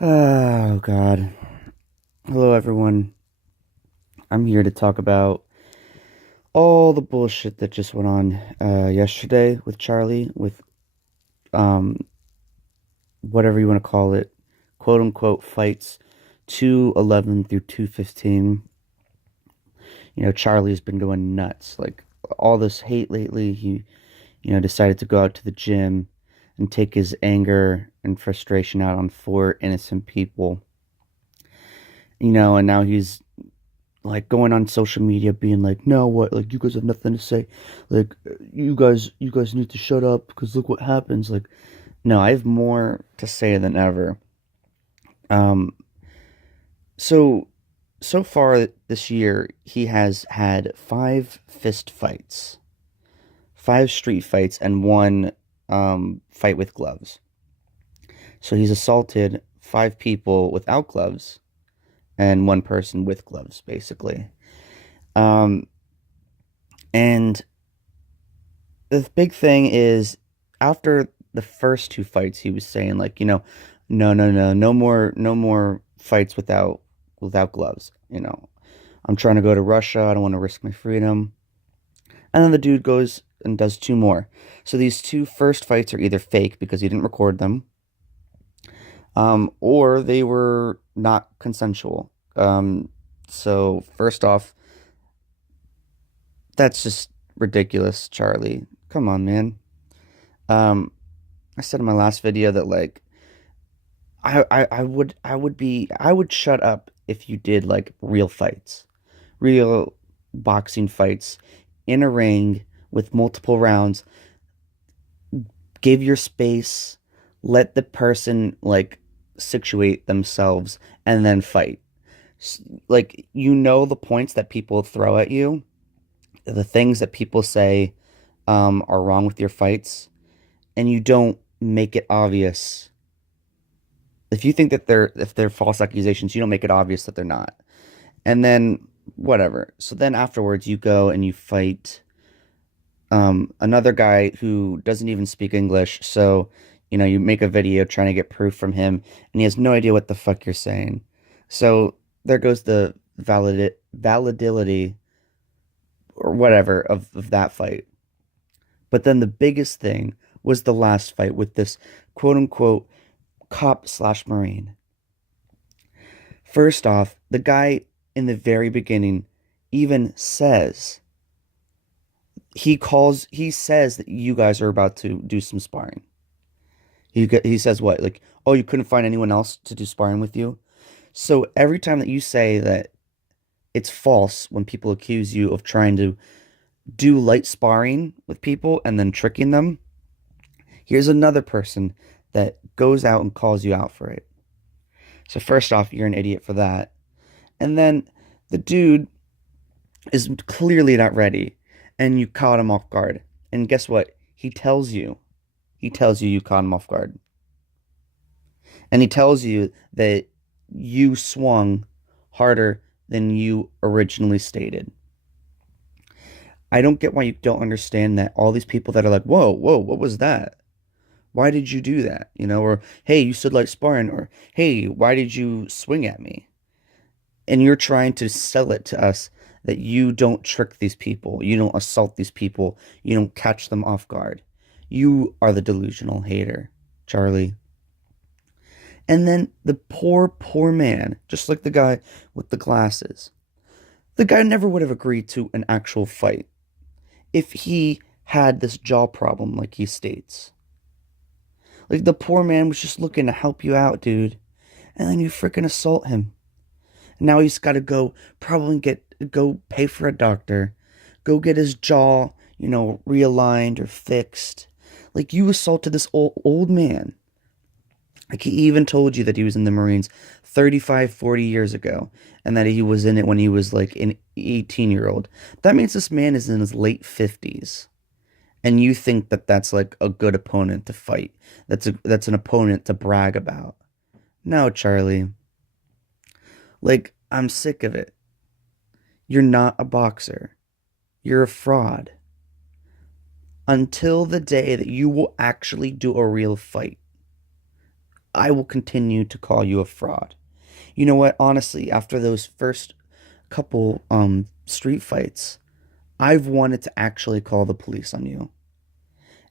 Oh, God. Hello, everyone. I'm here to talk about all the bullshit that just went on yesterday with Charlie, with um, whatever you want to call it, quote unquote fights 211 through 215. Charlie's been going nuts. Like, all this hate lately. He decided to go out to the gym and take his anger and frustration out on four innocent people. And now he's like going on social media being like, no, what, like, you guys have nothing to say, like, you guys need to shut up because look what happens. Like, no, I have more to say than ever. um so so far this year he has had five fist fights, five street fights, and one fight with gloves. So he's assaulted five people without gloves and one person with gloves, basically. Um And the big thing is, after the first two fights, he was saying like, no, no, no, no more fights without gloves. I'm trying to go to Russia. I don't want to risk my freedom. And then the dude goes and does two more. So these two first fights are either fake because he didn't record them, or they were not consensual. So first off, that's just ridiculous, Charlie. Come on, man. Um, I said in my last video that, like, I would shut up if you did like real fights, real boxing fights in a ring with multiple rounds. Give your space, let the person like situate themselves, and then fight. Like, the points that people throw at you, the things that people say are wrong with your fights, and you don't make it obvious. If you think that if they're false accusations, you don't make it obvious that they're not. And then whatever. So then afterwards you go and you fight another guy who doesn't even speak English. So, you make a video trying to get proof from him, and he has no idea what the fuck you're saying. So there goes the validity or whatever of that fight. But then the biggest thing was the last fight with this quote unquote cop slash Marine. First off, the guy in the very beginning even says, he says that you guys are about to do some sparring. He says what? Like, oh, you couldn't find anyone else to do sparring with you? So every time that you say that it's false when people accuse you of trying to do light sparring with people and then tricking them, here's another person that goes out and calls you out for it. So first off, you're an idiot for that. And then the dude is clearly not ready, and you caught him off guard. And guess what? He tells you you caught him off guard. And he tells you that you swung harder than you originally stated. I don't get why you don't understand that all these people that are like, whoa, whoa, what was that? Why did you do that? Or, hey, you said like sparring, or, hey, why did you swing at me? And you're trying to sell it to us that you don't trick these people, you don't assault these people, you don't catch them off guard. You are the delusional hater, Charlie. And then the poor, poor man, just like the guy with the glasses. The guy never would have agreed to an actual fight if he had this jaw problem like he states. Like, the poor man was just looking to help you out, dude. And then you freaking assault him. Now he's got to probably go pay for a doctor, go get his jaw, realigned or fixed. Like, you assaulted this old man. Like, he even told you that he was in the Marines 35, 40 years ago, and that he was in it when he was like an 18-year-old. That means this man is in his late 50s. And you think that that's like a good opponent to fight. That's an opponent to brag about. No, Charlie. Like, I'm sick of it. You're not a boxer. You're a fraud. Until the day that you will actually do a real fight. I will continue to call you a fraud. You know what? Honestly, after those first couple street fights, I've wanted to actually call the police on you.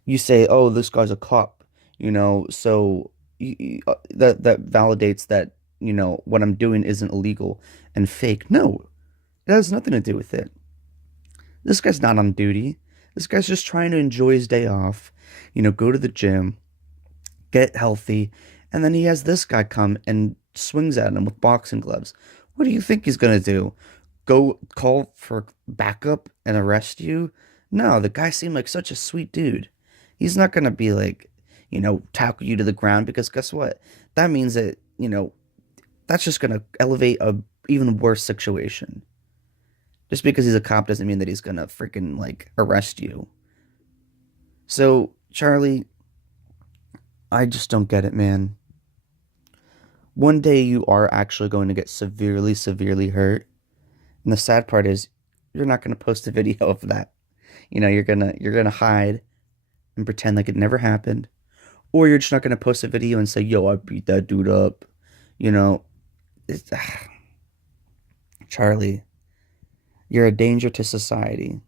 You say, "Oh, this guy's a cop," so that validates that, what I'm doing isn't illegal and fake. No, it has nothing to do with it. This guy's not on duty. This guy's just trying to enjoy his day off, go to the gym, get healthy, and then he has this guy come and swings at him with boxing gloves. What do you think he's gonna do? Go call for backup and arrest you? No, the guy seemed like such a sweet dude. He's not gonna be like, tackle you to the ground because guess what? That means that, that's just gonna elevate a even worse situation. Just because he's a cop doesn't mean that he's gonna freaking like arrest you. So, Charlie, I just don't get it, man. One day you are actually going to get severely, severely hurt. And the sad part is you're not going to post a video of that. You're gonna hide and pretend like it never happened. Or you're just not going to post a video and say, "Yo, I beat that dude up." You know, it's, Charlie, you're a danger to society.